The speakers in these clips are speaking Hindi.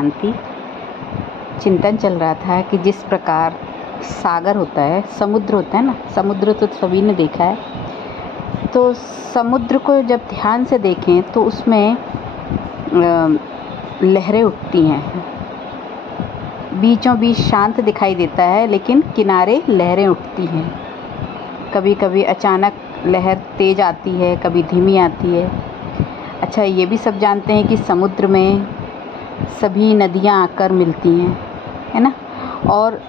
शांति। चिंतन चल रहा था कि जिस प्रकार सागर होता है, समुद्र होता है ना, समुद्र तो सभी ने देखा है। तो समुद्र को जब ध्यान से देखें तो उसमें लहरें उठती हैं। बीचों बीच शांत दिखाई देता है, लेकिन किनारे लहरें उठती हैं। कभी कभी अचानक लहर तेज आती है, कभी धीमी आती है। अच्छा, ये भी सब जानते हैं कि समुद्र में सभी नदियाँ आकर मिलती हैं, है ना। और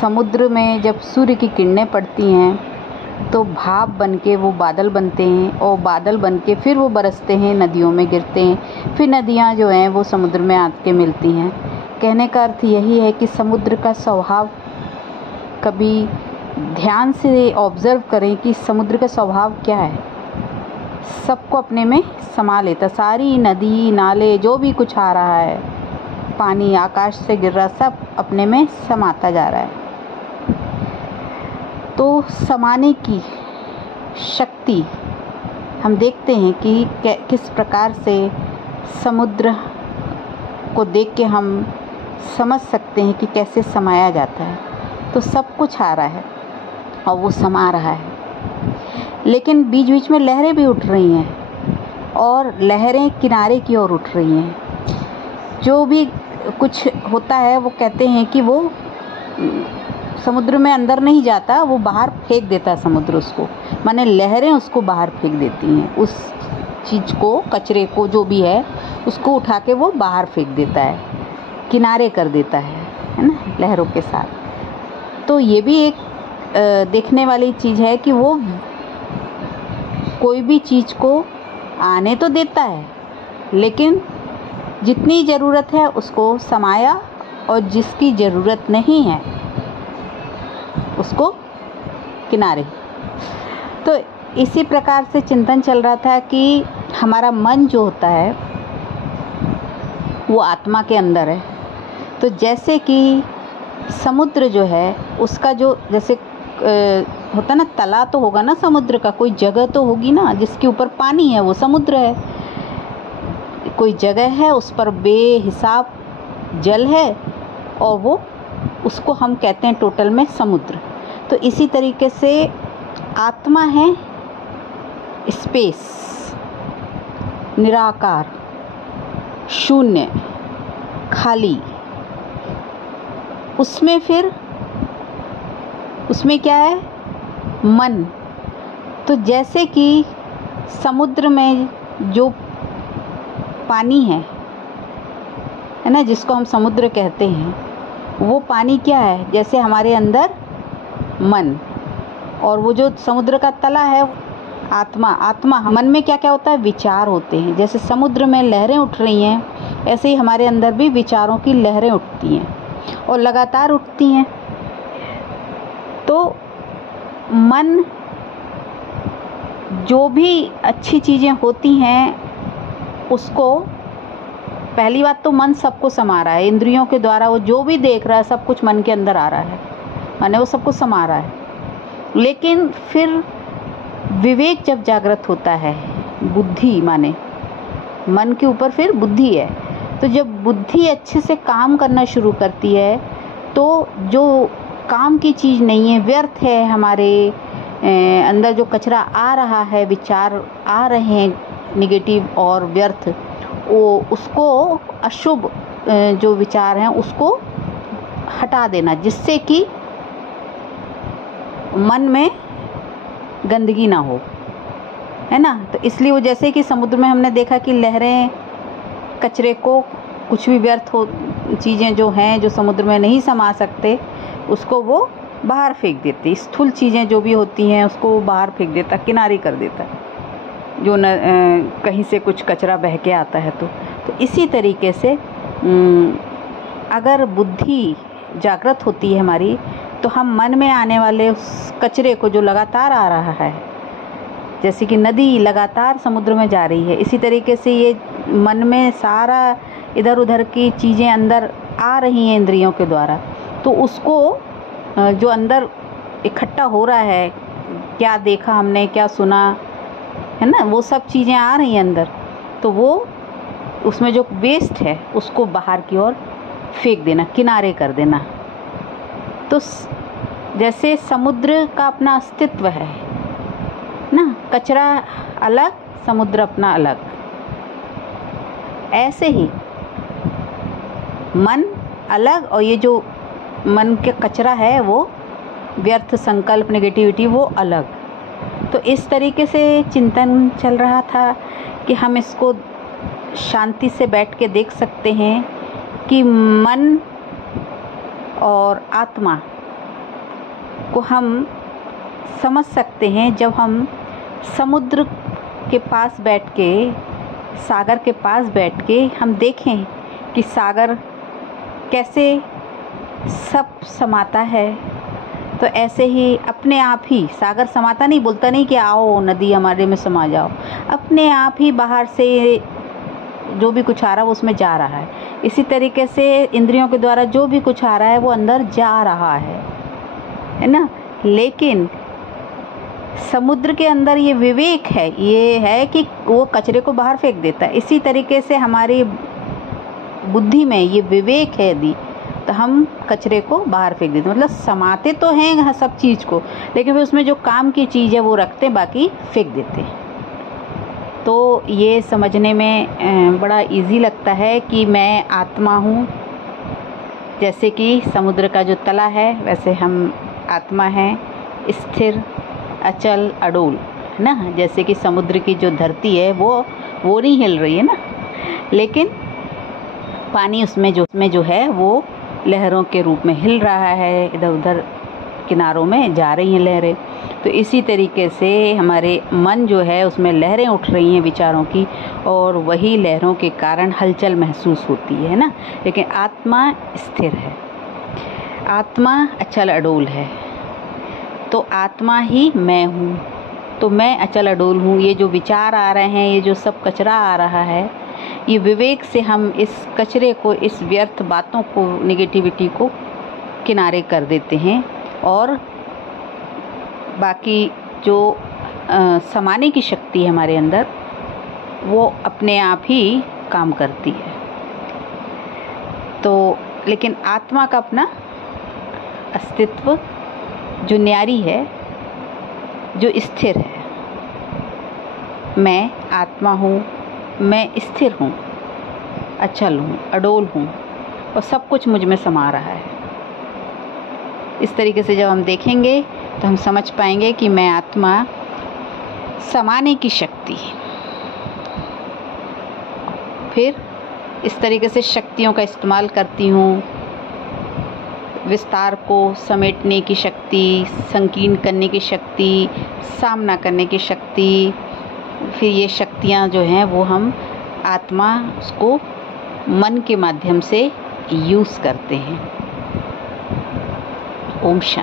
समुद्र में जब सूर्य की किरणें पड़ती हैं तो भाप बनके वो बादल बनते हैं, और बादल बनके फिर वो बरसते हैं, नदियों में गिरते हैं, फिर नदियाँ जो हैं वो समुद्र में आके मिलती हैं। कहने का अर्थ यही है कि समुद्र का स्वभाव, कभी ध्यान से ऑब्ज़र्व करें कि समुद्र का स्वभाव क्या है। सबको अपने में समा लेता, सारी नदी नाले जो भी कुछ आ रहा है, पानी आकाश से गिर रहा, सब अपने में समाता जा रहा है। तो समाने की शक्ति हम देखते हैं कि किस प्रकार से समुद्र को देख के हम समझ सकते हैं कि कैसे समाया जाता है। तो सब कुछ आ रहा है और वो समा रहा है, लेकिन बीच बीच में लहरें भी उठ रही हैं, और लहरें किनारे की ओर उठ रही हैं। जो भी कुछ होता है वो कहते हैं कि वो समुद्र में अंदर नहीं जाता, वो बाहर फेंक देता है समुद्र उसको, माने लहरें उसको बाहर फेंक देती हैं। उस चीज़ को, कचरे को, जो भी है उसको उठा के वो बाहर फेंक देता है, किनारे कर देता है ना, लहरों के साथ। तो ये भी एक देखने वाली चीज़ है कि वो कोई भी चीज़ को आने तो देता है, लेकिन जितनी ज़रूरत है उसको समाया, और जिसकी ज़रूरत नहीं है उसको किनारे। तो इसी प्रकार से चिंतन चल रहा था कि हमारा मन जो होता है वो आत्मा के अंदर है। तो जैसे कि समुद्र जो है उसका जो जैसे होता ना, तला तो होगा ना समुद्र का, कोई जगह तो होगी ना जिसके ऊपर पानी है, वो समुद्र है। कोई जगह है उस पर बेहिसाब जल है, और वो उसको हम कहते हैं टोटल में समुद्र। तो इसी तरीके से आत्मा है स्पेस, निराकार, शून्य, खाली। उसमें फिर उसमें क्या है, मन। तो जैसे कि समुद्र में जो पानी है ना, जिसको हम समुद्र कहते हैं, वो पानी क्या है, जैसे हमारे अंदर मन, और वो जो समुद्र का तला है आत्मा। आत्मा, मन में क्या क्या होता है, विचार होते हैं। जैसे समुद्र में लहरें उठ रही हैं, ऐसे ही हमारे अंदर भी विचारों की लहरें उठती हैं, और लगातार उठती हैं। तो मन, जो भी अच्छी चीज़ें होती हैं उसको, पहली बात तो मन सबको समा रहा है, इंद्रियों के द्वारा वो जो भी देख रहा है सब कुछ मन के अंदर आ रहा है, माने वो सबको समा रहा है। लेकिन फिर विवेक जब जागृत होता है, बुद्धि, माने मन के ऊपर फिर बुद्धि है, तो जब बुद्धि अच्छे से काम करना शुरू करती है तो जो काम की चीज़ नहीं है, व्यर्थ है, हमारे अंदर जो कचरा आ रहा है, विचार आ रहे हैं निगेटिव और व्यर्थ, वो उसको, अशुभ जो विचार हैं उसको हटा देना, जिससे कि मन में गंदगी ना हो, है ना। तो इसलिए वो, जैसे कि समुद्र में हमने देखा कि लहरें कचरे को, कुछ भी व्यर्थ हो चीज़ें जो हैं, जो समुद्र में नहीं समा सकते, उसको वो बाहर फेंक देती। स्थूल चीज़ें जो भी होती हैं उसको वो बाहर फेंक देता, किनारे कर देता, जो कहीं से कुछ कचरा बह के आता है। तो इसी तरीके से अगर बुद्धि जागृत होती है हमारी, तो हम मन में आने वाले उस कचरे को, जो लगातार आ रहा है, जैसे कि नदी लगातार समुद्र में जा रही है, इसी तरीके से ये मन में सारा इधर उधर की चीज़ें अंदर आ रही हैं इंद्रियों के द्वारा, तो उसको जो अंदर इकट्ठा हो रहा है, क्या देखा हमने, क्या सुना, है ना, वो सब चीज़ें आ रही हैं अंदर, तो वो उसमें जो वेस्ट है उसको बाहर की ओर फेंक देना, किनारे कर देना। तो जैसे समुद्र का अपना अस्तित्व है ना, कचरा अलग, समुद्र अपना अलग, ऐसे ही मन अलग और ये जो मन के कचरा है वो व्यर्थ संकल्प, नेगेटिविटी, वो अलग। तो इस तरीके से चिंतन चल रहा था कि हम इसको शांति से बैठ के देख सकते हैं कि मन और आत्मा को हम समझ सकते हैं जब हम समुद्र के पास बैठ के, सागर के पास बैठ के हम देखें कि सागर कैसे सब समाता है। तो ऐसे ही अपने आप ही सागर समाता नहीं, बोलता नहीं कि आओ नदी हमारे में समा जाओ, अपने आप ही बाहर से जो भी कुछ आ रहा है वो उसमें जा रहा है। इसी तरीके से इंद्रियों के द्वारा जो भी कुछ आ रहा है वो अंदर जा रहा है ना। लेकिन समुद्र के अंदर ये विवेक है, ये है कि वो कचरे को बाहर फेंक देता है। इसी तरीके से हमारी बुद्धि में ये विवेक है यदि, तो हम कचरे को बाहर फेंक देते, मतलब समाते तो हैं सब चीज़ को, लेकिन फिर उसमें जो काम की चीज़ है वो रखते, बाकी फेंक देते। तो ये समझने में बड़ा इजी लगता है कि मैं आत्मा हूँ। जैसे कि समुद्र का जो तला है वैसे हम आत्मा हैं, स्थिर, अचल, अडोल, है ना। जैसे कि समुद्र की जो धरती है वो नहीं हिल रही है ना, लेकिन पानी उसमें जो है वो लहरों के रूप में हिल रहा है, इधर उधर किनारों में जा रही हैं लहरें। तो इसी तरीके से हमारे मन जो है उसमें लहरें उठ रही हैं विचारों की, और वही लहरों के कारण हलचल महसूस होती है ना। लेकिन आत्मा स्थिर है, आत्मा अचल अडोल है। तो आत्मा ही मैं हूँ, तो मैं अचल अडोल हूँ। ये जो विचार आ रहे हैं, ये जो सब कचरा आ रहा है, ये विवेक से हम इस कचरे को, इस व्यर्थ बातों को, नेगेटिविटी को किनारे कर देते हैं, और बाकी जो समाने की शक्ति है हमारे अंदर वो अपने आप ही काम करती है। तो लेकिन आत्मा का अपना अस्तित्व जो न्यारी है, जो स्थिर है, मैं आत्मा हूँ, मैं स्थिर हूँ, अचल हूँ, अडोल हूँ, और सब कुछ मुझ में समा रहा है। इस तरीके से जब हम देखेंगे तो हम समझ पाएंगे कि मैं आत्मा, समाने की शक्ति, फिर इस तरीके से शक्तियों का इस्तेमाल करती हूँ। विस्तार को समेटने की शक्ति, संकीर्ण करने की शक्ति, सामना करने की शक्ति, फिर ये शक्तियाँ जो हैं वो हम आत्मा उसको मन के माध्यम से यूज़ करते हैं। ओम शांति।